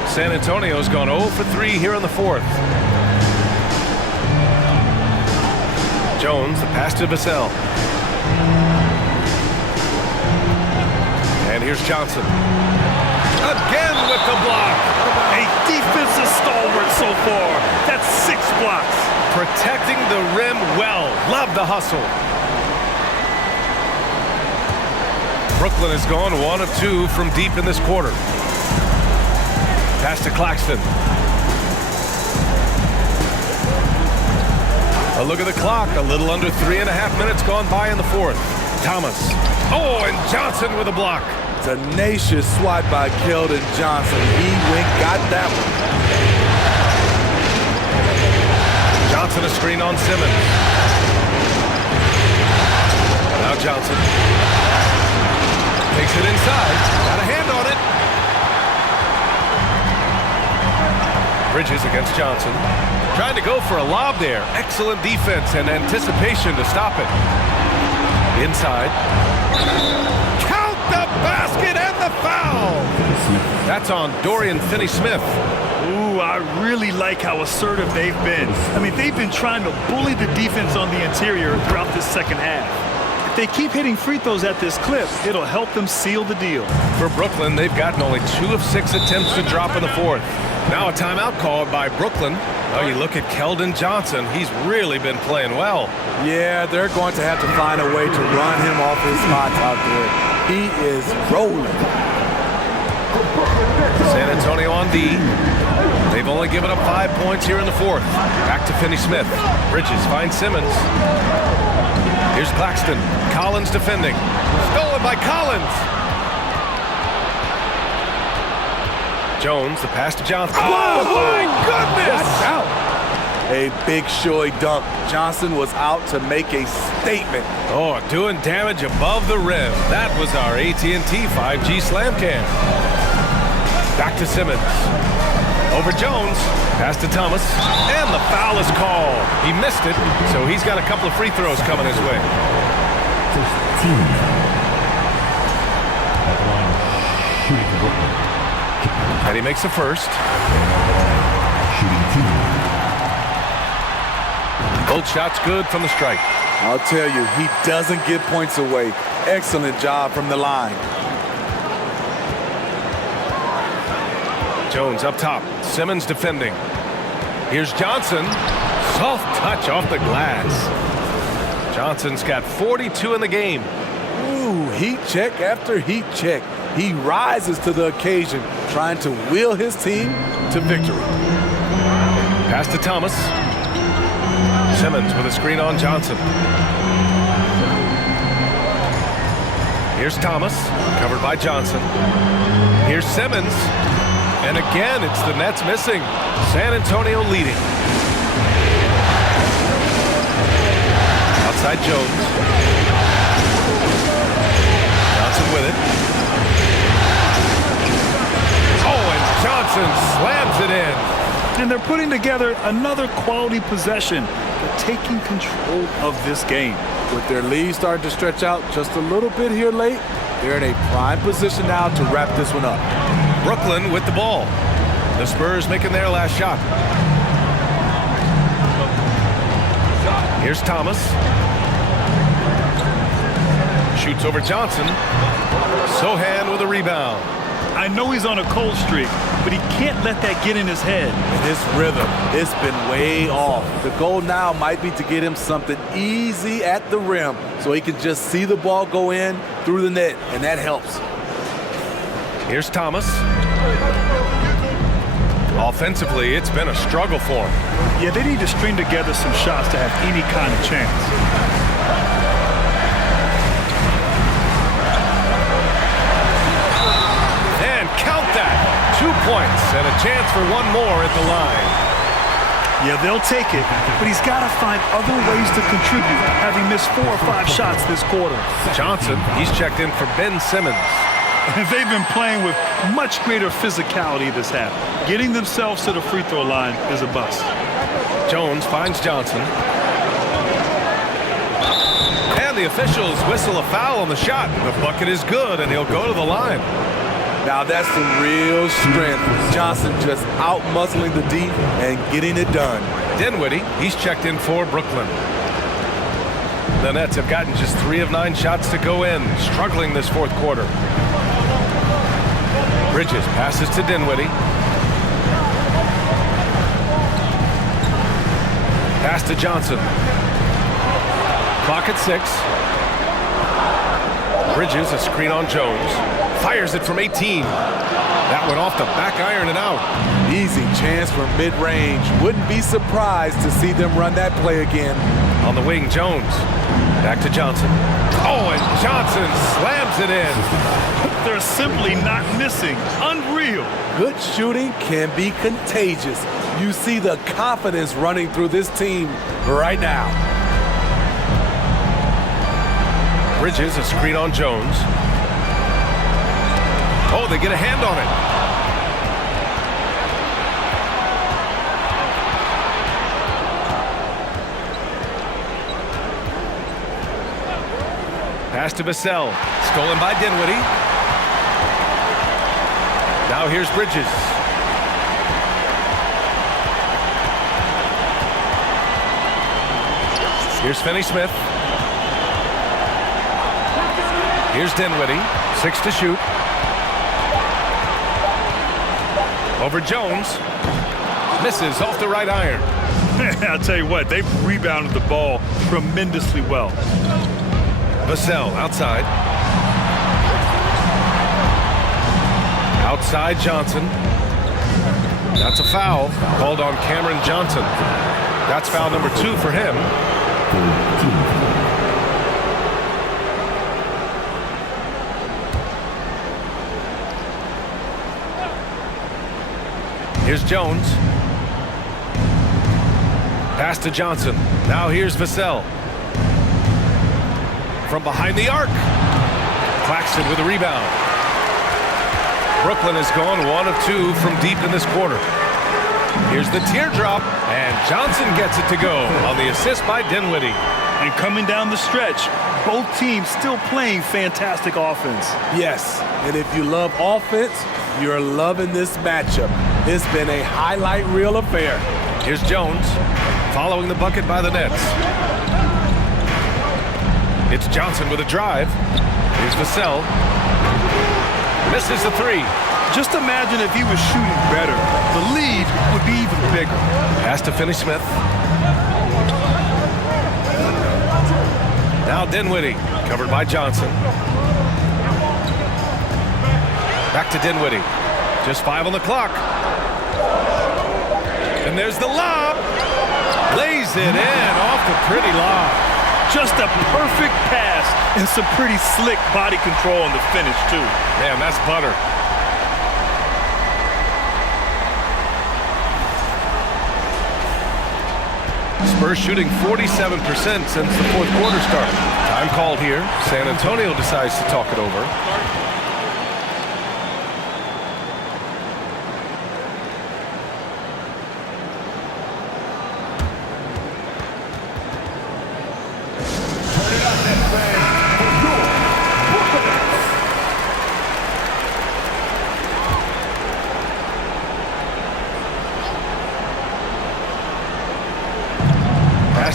San Antonio's gone 0 for 3 here in the fourth. Jones, the pass to Vassell. And here's Johnson. Again with the block. A defensive stalwart so far. That's 6 blocks. Protecting the rim well. Love the hustle. Brooklyn has gone 1 of 2 from deep in this quarter. Pass to Claxton. A look at the clock. A little under 3.5 minutes gone by in the fourth. Thomas. Oh, and Johnson with a block. Tenacious swipe by Keldon Johnson. He got that one. Johnson a screen on Simmons. Now Johnson. Takes it inside. Got a hand on it. Bridges against Johnson. Trying to go for a lob there. Excellent defense and anticipation to stop it. Inside. Count the basket and the foul. That's on Dorian Finney-Smith. Ooh, I really like how assertive they've been. I mean, they've been trying to bully the defense on the interior throughout this second half. If they keep hitting free throws at this clip, it'll help them seal the deal. For Brooklyn, they've gotten only 2 of 6 attempts to drop in the fourth. Now a timeout called by Brooklyn. Oh, you look at Keldon Johnson. He's really been playing well. Yeah, they're going to have to find a way to run him off his spots out there. He is rolling. San Antonio on D. They've only given up 5 points here in the fourth. Back to Finney-Smith. Bridges finds Simmons. Here's Claxton. Collins defending. Stolen by Collins. Jones, the pass to Johnson. Oh, my goodness! Watch out. A big showy dunk. Johnson was out to make a statement. Oh, doing damage above the rim. That was our AT&T 5G slam cam. Back to Simmons. Over Jones. Pass to Thomas. And the foul is called. He missed it, so he's got a couple of free throws coming his way. And he makes the first. Both shots good from the strike. I'll tell you, he doesn't give points away. Excellent job from the line. Jones up top. Simmons defending. Here's Johnson. Soft touch off the glass. Johnson's got 42 in the game. Ooh, heat check after heat check. He rises to the occasion, trying to wheel his team to victory. Pass to Thomas. Simmons with a screen on Johnson. Here's Thomas, covered by Johnson. Here's Simmons. And again, it's the Nets missing. San Antonio leading. Outside Jones. Johnson with it. Johnson slams it in. And they're putting together another quality possession. They're taking control of this game. With their lead starting to stretch out just a little bit here late, they're in a prime position now to wrap this one up. Brooklyn with the ball. The Spurs making their last shot. Here's Thomas. Shoots over Johnson. Sohan with a rebound. I know he's on a cold streak, but he can't let that get in his head. And his rhythm, it's been way off. The goal now might be to get him something easy at the rim so he can just see the ball go in through the net, and that helps. Here's Thomas. Offensively, it's been a struggle for him. Yeah, they need to string together some shots to have any kind of chance. Count that. 2 points and a chance for one more at the line. Yeah, they'll take it, but he's got to find other ways to contribute, having missed 4 or 5 shots this quarter. Johnson, he's checked in for Ben Simmons. And they've been playing with much greater physicality this half. Getting themselves to the free throw line is a bust. Jones finds Johnson. And the officials whistle a foul on the shot. The bucket is good, and he'll go to the line. Now that's some real strength. Johnson just out-muscling the D and getting it done. Dinwiddie, he's checked in for Brooklyn. The Nets have gotten just 3 of 9 shots to go in, struggling this fourth quarter. Bridges passes to Dinwiddie. Pass to Johnson. Clock at 6. Bridges, a screen on Jones. Fires it from 18. That went off the back iron and out. Easy chance for mid-range. Wouldn't be surprised to see them run that play again. On the wing, Jones. Back to Johnson. Oh, and Johnson slams it in. They're simply not missing. Unreal. Good shooting can be contagious. You see the confidence running through this team right now. Bridges, a screen on Jones. Oh, they get a hand on it. Pass to Vassell. Stolen by Dinwiddie. Now here's Bridges. Here's Finney-Smith. Here's Dinwiddie. 6 to shoot. Over Jones. Misses off the right iron. I'll tell you what, they've rebounded the ball tremendously well. Vassell outside. Outside Johnson. That's a foul called on Cameron Johnson. That's foul number 2 for him. Here's Jones. Pass to Johnson. Now here's Vassell. From behind the arc. Claxton with a rebound. Brooklyn has gone 1 of 2 from deep in this quarter. Here's the teardrop, and Johnson gets it to go on the assist by Dinwiddie. And coming down the stretch, both teams still playing fantastic offense. Yes, and if you love offense, you're loving this matchup. It's been a highlight reel affair. Here's Jones, following the bucket by the Nets. It's Johnson with a drive. Here's Vassell. Misses the 3. Just imagine if he was shooting better. The lead would be even bigger. Pass to Finney-Smith. Now Dinwiddie, covered by Johnson. Back to Dinwiddie. Just 5 on the clock. And there's the lob. Lays it in off the pretty lob. Just a perfect pass and some pretty slick body control on the finish, too. Man, that's butter. Spurs shooting 47% since the 4th quarter started. Time called here. San Antonio decides to talk it over.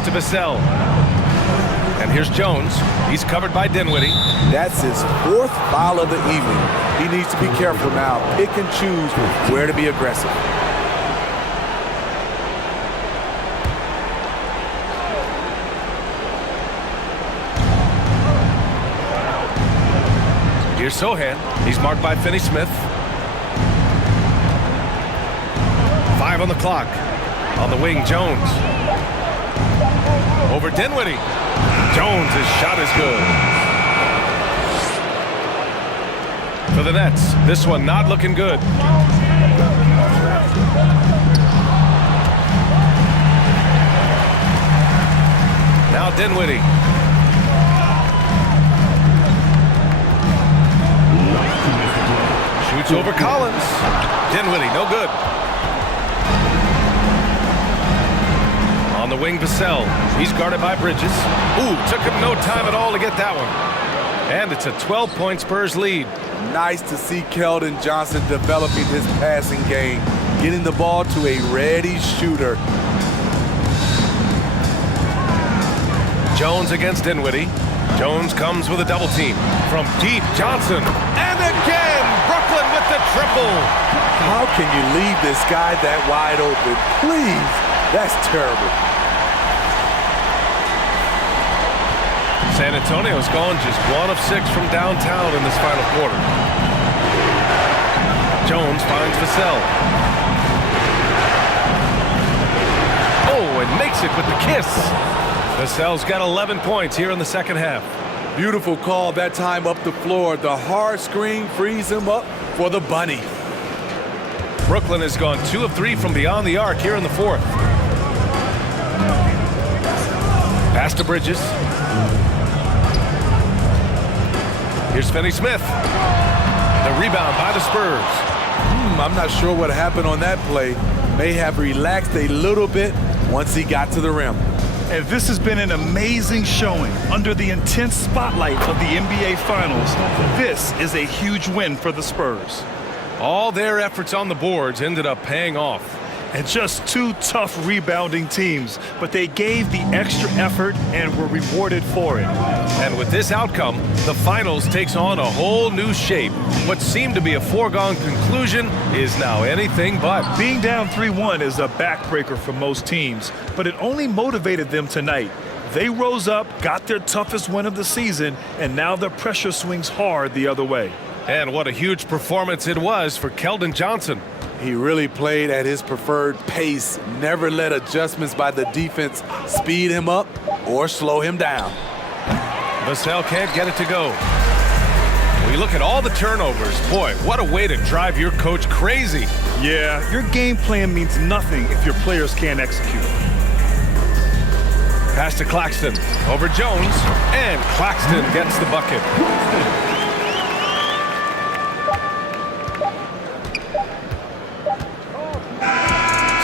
To Vassell. And here's Jones. He's covered by Dinwiddie. That's his 4th foul of the evening. He needs to be careful now. Pick and choose where to be aggressive. Here's Sohan. He's marked by Finney-Smith. 5 on the clock. On the wing, Jones. Over Dinwiddie. Jones' shot is good. For the Nets, this one not looking good. Now Dinwiddie. Shoots over Collins. Dinwiddie, no good. On the wing, Vassell. He's guarded by Bridges. Ooh, took him no time at all to get that one. And it's a 12-point Spurs lead. Nice to see Keldon Johnson developing his passing game, getting the ball to a ready shooter. Jones against Dinwiddie. Jones comes with a double team. From deep, Johnson. And again, Brooklyn with the triple. Oh! How can you leave this guy that wide open? Please, that's terrible. San Antonio's going just 1 of 6 from downtown in this final quarter. Jones finds Vassell. Oh, and makes it with the kiss. Vassell's got 11 points here in the second half. Beautiful call that time up the floor. The hard screen frees him up for the bunny. Brooklyn has gone 2 of 3 from beyond the arc here in the fourth. Pass to Bridges. Here's Finney-Smith. The rebound by the Spurs. I'm not sure what happened on that play. May have relaxed a little bit once he got to the rim. And this has been an amazing showing under the intense spotlight of the NBA Finals. This is a huge win for the Spurs. All their efforts on the boards ended up paying off. And just 2 tough rebounding teams, but they gave the extra effort and were rewarded for it. And with this outcome, the finals takes on a whole new shape. What seemed to be a foregone conclusion is now anything but. Being down 3-1 is a backbreaker for most teams, but it only motivated them tonight. They rose up, got their toughest win of the season, and now the pressure swings hard the other way. And what a huge performance it was for Keldon Johnson. He really played at his preferred pace, never let adjustments by the defense speed him up or slow him down. Vassell can't get it to go. When you look at all the turnovers, boy, what a way to drive your coach crazy. Yeah, your game plan means nothing if your players can't execute. Pass to Claxton, over Jones, and Claxton gets the bucket.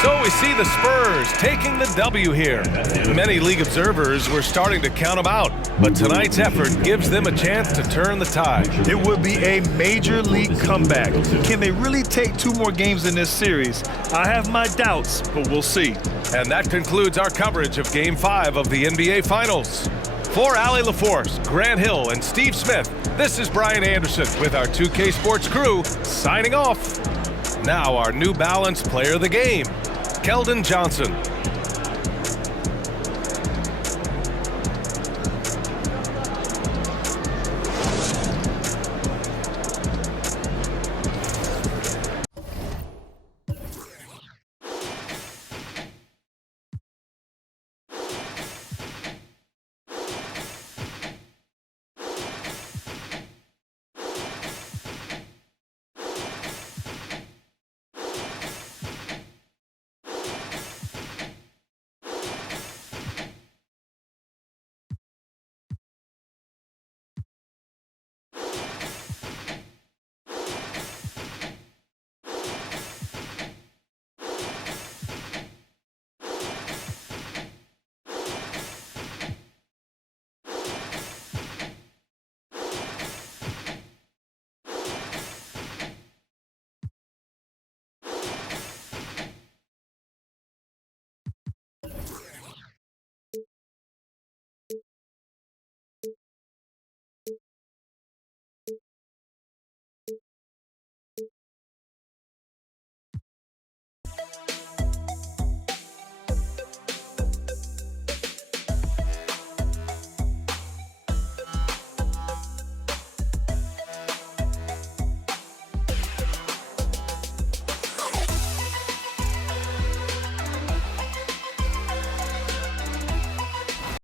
So we see the Spurs taking the W here. Many league observers were starting to count them out, but tonight's effort gives them a chance to turn the tide. It would be a major league comeback. Can they really take 2 more games in this series? I have my doubts, but we'll see. And that concludes our coverage of Game 5 of the NBA Finals. For Allie LaForce, Grant Hill, and Steve Smith, this is Brian Anderson with our 2K Sports crew signing off. Now our New Balance Player of the Game, Keldon Johnson.